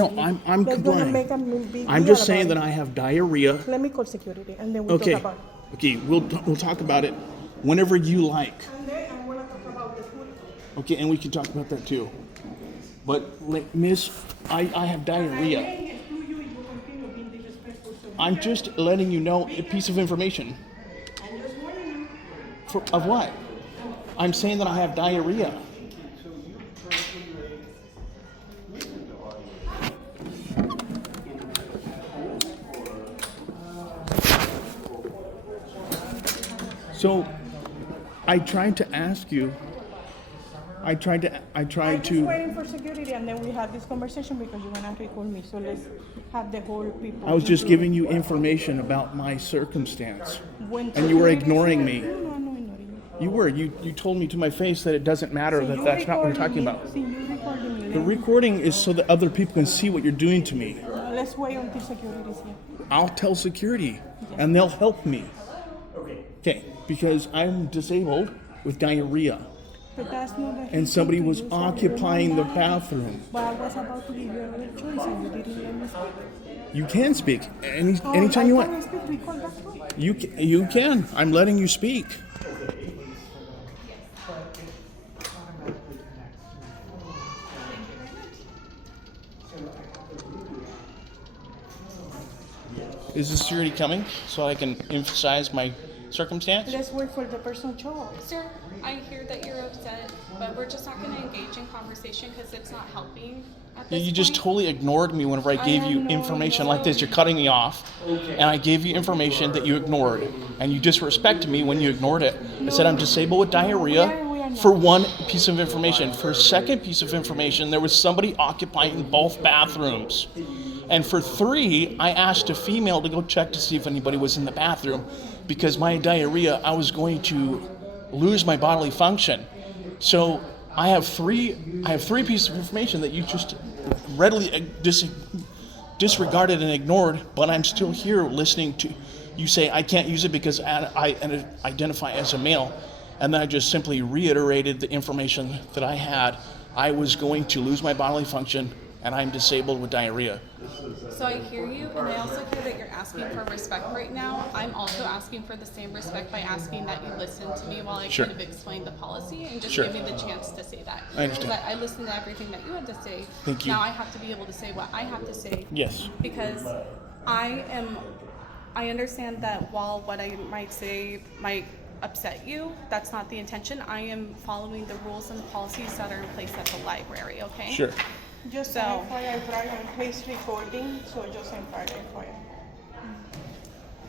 No, I'm They're gonna complying. make a big I'm deal just saying about that I have diarrhea. it. Let me call security, and then we'll Okay. talk about it. Okay, we'll talk about it whenever you like. And then I wanna talk about the food. Okay, and we can talk about that too. But Miss, I have diarrhea. I'm just letting you know a piece of information. Of what? I'm saying that I have diarrhea. So, I tried to ask you. I tried I'm just to. waiting for security, and then we had this conversation because you wanna recall me. So let's have the whole people. I was just included. giving you information about my circumstance, When and you were security ignoring said- me. No, I'm not ignoring you. You were. You told me to my face that it doesn't matter, that that's not what we're talking about. See, you recording me. The recording is so that other people can see what you're doing to me. Let's wait until security is here. I'll tell security, and they'll help me. Okay, because I'm disabled with diarrhea, But that's not the and somebody was reason to use occupying the it. bathroom. But I was about to give you another choice, and you didn't let me speak. You can speak anytime you I want. can speak. We call back home. You can. I'm letting you speak. Is the security coming so I can emphasize my circumstance? Let's wait for the person to show up. Sir, I hear that you're upset, but we're just not going to engage in conversation because it's not helping at this You just point. totally ignored me whenever I gave you know, information no. like this. You're cutting me off, and I gave you information that you ignored, and you disrespected me when you ignored it. I said I'm disabled with diarrhea we are not. for one piece of information. For a second piece of information, there was somebody occupying both bathrooms. And for three, I asked a female to go check to see if anybody was in the bathroom because my diarrhea, I was going to lose my bodily function. So I have three pieces of information that you just readily disregarded and ignored, but I'm still here listening to you say I can't use it because I identify as a male. And then I just simply reiterated the information that I had. I was going to lose my bodily function and I'm disabled with diarrhea. So I hear you, and I also hear that you're asking for respect right now. I'm also asking for the same respect by asking that you listen to me while I Sure. kind of explain the policy and just Sure. give me the chance to say that. I understand. Because I listened to everything that you had to say. Thank you. Now I have to be able to say what I have to say. Yes. Because I understand that while what I might say might upset you, that's not the intention. I am following the rules and the policies that are in place at the library, okay? Sure. Just So- FYI, Brian, please recording, so just FYI.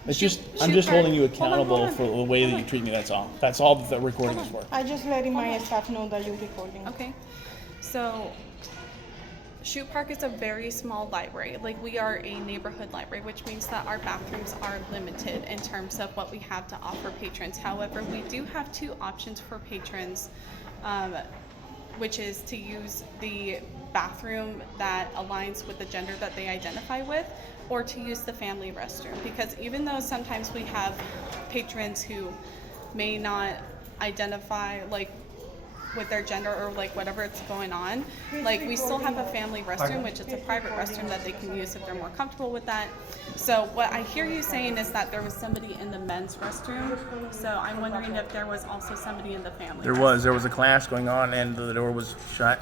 It's just I'm shoot just first. holding you Hold on, accountable hold on. for the way that you treat me. That's all. That's all that the recording is for. I just letting my staff know that you're recording. Okay, so Shoot Park is a very small library. Like, we are a neighborhood library, which means that our bathrooms are limited in terms of what we have to offer patrons. However, we do have two options for patrons, which is to use the bathroom that aligns with the gender that they identify with, or to use the family restroom. Because even though sometimes we have patrons who may not identify like with their gender or like whatever it's going on, like we still have a family restroom, which is a private restroom that they can use if they're more comfortable with that. So what I hear you saying is that there was somebody in the men's restroom, so I'm wondering if there was also somebody in the family restroom. There was a class going on and the door was shut,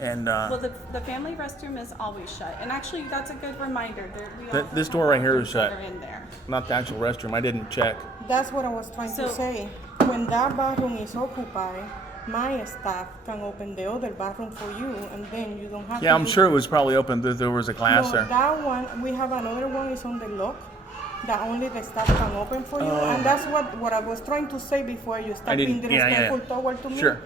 and Well, the family restroom is always shut, and actually that's a good reminder. We also this have door right here is bathrooms that shut. are in there. not the actual restroom. I didn't check. That's what I was trying to So- say. When that bathroom is occupied, my staff can open the other bathroom for you, and then you don't have to Yeah, I'm use- sure it was probably open. There was a class No, there. that one, we have another one is on the lock that only the staff can open for you, and that's what I was trying to say before you start being didn't- yeah, disrespectful toward to me. Sure.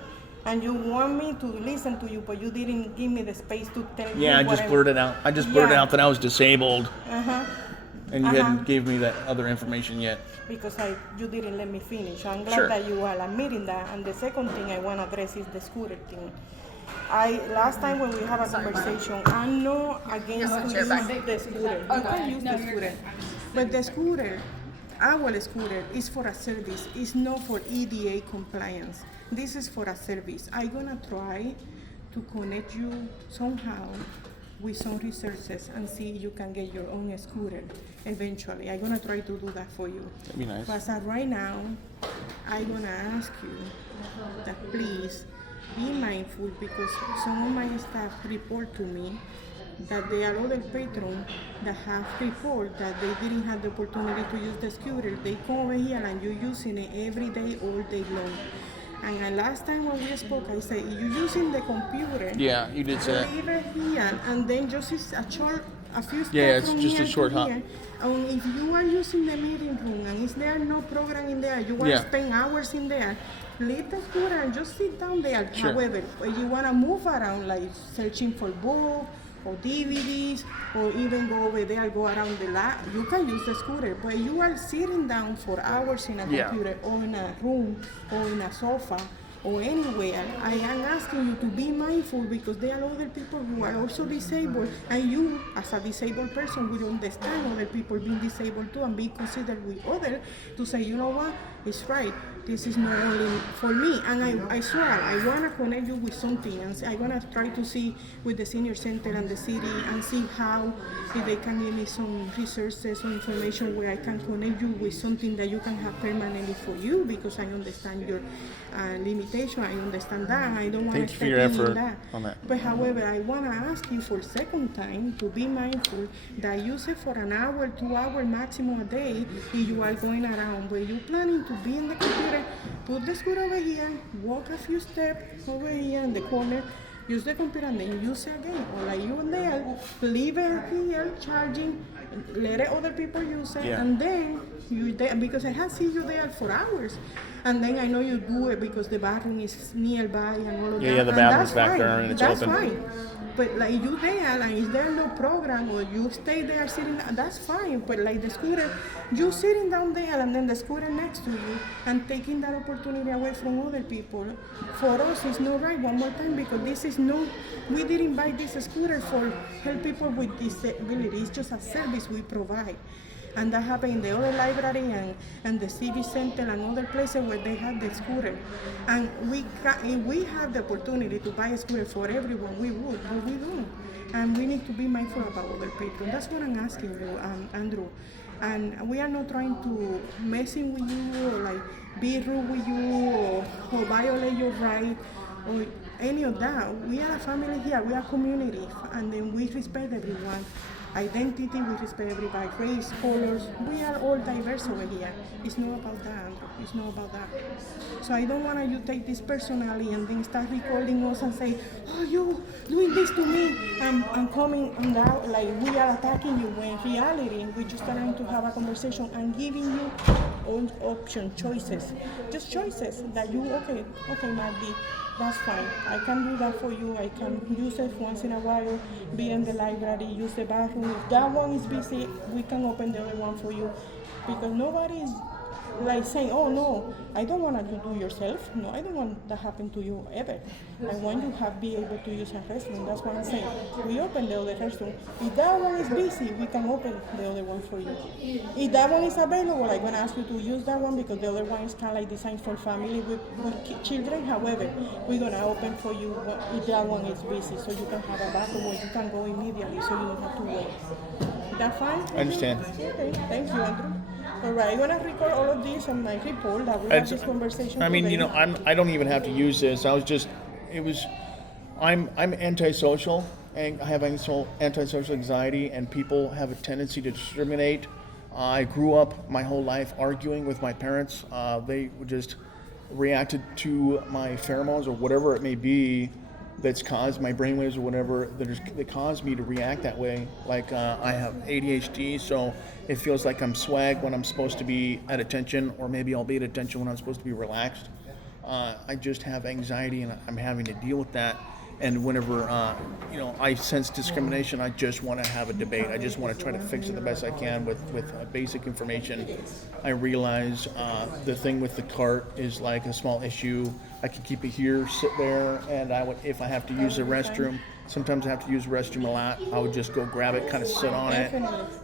And you want me to listen to you, but you didn't give me the space to tell you Yeah, I what just blurted out. I just blurted Yeah. out that I was disabled, Uh-huh. and you hadn't gave me that other information yet. Because you didn't let me finish. I'm glad Sure. that you are admitting that. And the second thing I want to address is the scooter thing. Last time when we had a conversation, I'm not against to use the scooter. You can use the scooter. But the scooter, our scooter, is for a service. It's not for EDA compliance. This is for a service. I'm going to try to connect you somehow with some resources and see you can get your own scooter eventually. I'm gonna try to do that for you. That'd be nice. But as right now, I'm gonna ask you that please be mindful, because some of my staff report to me that there are other patrons that have report that they didn't have the opportunity to use the scooter. They come over here and you're using it every day, all day long. And last time when we spoke, I said, you're using the computer. Yeah, you did say that. Leave it here, and then just is a few steps Yeah, it's from just a here short to hop. here. And if you are using the meeting room and is there no program in there, you want to Yeah. spend hours in there, leave the scooter and just sit down there. Sure. However, if you want to move around, like searching for books or DVDs, or even go over there, go around the lab, you can use the scooter. But you are sitting down for hours in a Yeah. computer or in a room or in a sofa or anywhere, I am asking you to be mindful, because there are other people who are also disabled, and you, as a disabled person, will understand other people being disabled too, and be considered with others to say, you know what, it's right. This is not only for me, and I swear I want to connect you with something, and I want to try to see with the senior center and the city and see how, if they can give me some resources or information where I can connect you with something that you can have permanently for you, because I understand your limitation. I understand that. I don't want to Thank you for step your in effort that. on that. But however, I want to ask you for a second time to be mindful that use it for an hour, 2 hours maximum a day if you are going around. But you're planning to be in the computer, put the scooter over here, walk a few steps over here in the corner, use the computer, and then use it again. Or like you there, leave it here charging, let other people use it, Yeah. and then you there, because I have seen you there for hours. And then I know you do it because the bathroom is nearby and all of Yeah, that. yeah, the And bathroom's that's back fine. there and it's That's open. fine. But like you there, and is there no program, or you stay there sitting, that's fine. But like the scooter, you sitting down there and then the scooter next to you and taking that opportunity away from other people. For us, it's not right. One more time, because this is no, we didn't buy this scooter for help people with disability. It's just a service we provide. And that happened in the other library and the civic center and other places where they have the scooter. And if we have the opportunity to buy a scooter for everyone, we would, but we don't. And we need to be mindful about other people. That's what I'm asking you, Andrew. And we are not trying to messing with you, or like be rude with you, or violate your right, or any of that. We are a family here, we are a community, and then we respect everyone. Identity, we respect everybody, race, colors, we are all diverse over here. It's not about that, Andrew. It's not about that. So I don't want you to take this personally and then start recording us and say, oh, you doing this to me, and coming and that, like we are attacking you, when in reality, we're just trying to have a conversation and giving you all option, choices. Just choices that you, okay, Maggie, that's fine. I can do that for you. I can use it once in a while, be in the library, use the bathroom. If that one is busy, we can open the other one for you. Because nobody is like saying, oh no, I don't want you to do yourself. No, I don't want that happen to you ever. I want you to be able to use a restroom. That's what I'm saying. We open the other restroom. If that one is busy, we can open the other one for you. If that one is available, I'm going to ask you to use that one, because the other one is kind of like designed for family with children. However, we're going to open for you if that one is busy, so you can have a bathroom where you can go immediately, so you don't have to wait. Is that fine? I understand. Okay, thank you, Andrew. All right, I'm gonna record all of this on my report that we had this conversation. I mean, today. you know, I don't even have to use this. I'm antisocial, and I have antisocial anxiety, and people have a tendency to discriminate. I grew up my whole life arguing with my parents. They just reacted to my pheromones or whatever it may be that's caused my brainwaves or whatever that caused me to react that way. Like I have ADHD, so it feels like I'm swag when I'm supposed to be at attention, or maybe I'll be at attention when I'm supposed to be relaxed. I just have anxiety, and I'm having to deal with that. And whenever I sense discrimination, I just want to have a debate. I just want to try to fix it the best I can with basic information. I realize the thing with the cart is like a small issue. I can keep it here, sit there, and if I have to use the restroom, sometimes I have to use the restroom a lot. I would just go grab it, kind of sit on it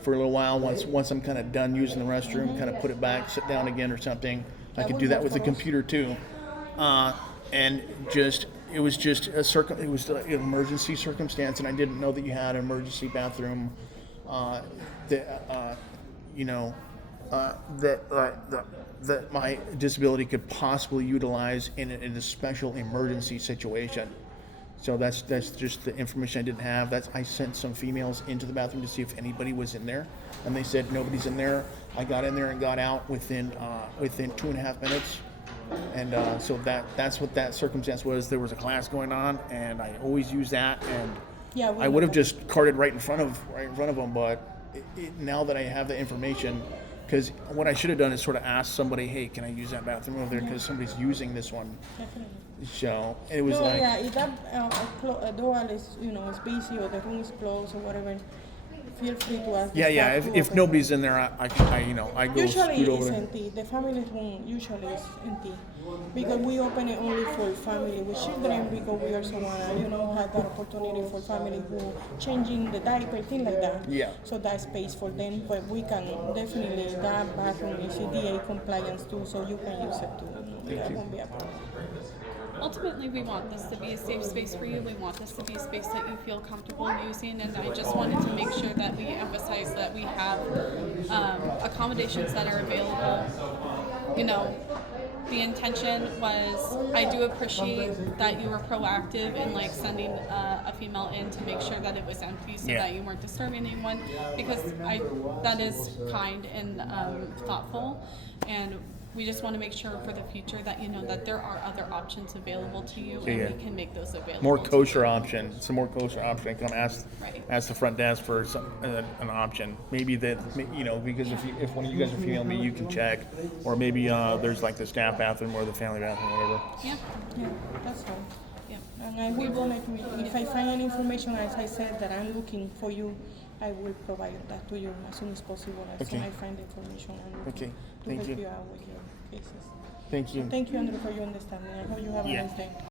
for a little while. Once I'm kind of done using the restroom, kind of put it back, sit down again or something. I could do that with the computer too. And just it was just it was an emergency circumstance, and I didn't know that you had an emergency bathroom. That you know, that my disability could possibly utilize in a special emergency situation. So that's just the information I didn't have. I sent some females into the bathroom to see if anybody was in there, and they said nobody's in there. I got in there and got out within 2.5 minutes, and so that's what that circumstance was. There was a class going on, and I always use that, and Yeah, I would have just carted right in front of them, but now that I have the information. Because what I should have done is sort of ask somebody, hey, can I use that bathroom over there? Because somebody's using this one. Definitely. So it was No, like, yeah, if that a door is, is busy or the room is closed or whatever, feel free to ask. yeah. The staff If to nobody's in there, I go usually scoot over it's there. empty. The family room usually is empty because we open it only for family with children because we also wanna, have that opportunity for family who changing the diaper, things like that. Yeah. So that's space for them, but we can definitely that bathroom is CDA compliance too, so you can use it too. That won't be a problem. Ultimately, we want this to be a safe space for you. We want this to be a space that you feel comfortable using, and I just wanted to make sure that we emphasize that we have accommodations that are available. The intention was, I do appreciate that you were proactive in sending a female in to make sure that it was empty so that you weren't disturbing anyone, because that is kind and thoughtful, and we just want to make sure for the future that you know that there are other options available to you, and we can make those available. More to kosher option. Some more kosher option. Come ask the front desk for an option. Maybe that because if one of you guys are female, maybe you can check, or maybe there's like the staff bathroom or the family bathroom, or whatever. Yeah. Yeah, that's all. Yeah. And I will connect with you. If I find any information, as I said, that I'm looking for you, I will provide that to you as soon as possible, as soon as I find the information and Okay. to Thank help you. you out with your cases. Thank you. Thank you, Andrew, for your understanding. I hope you have a nice day.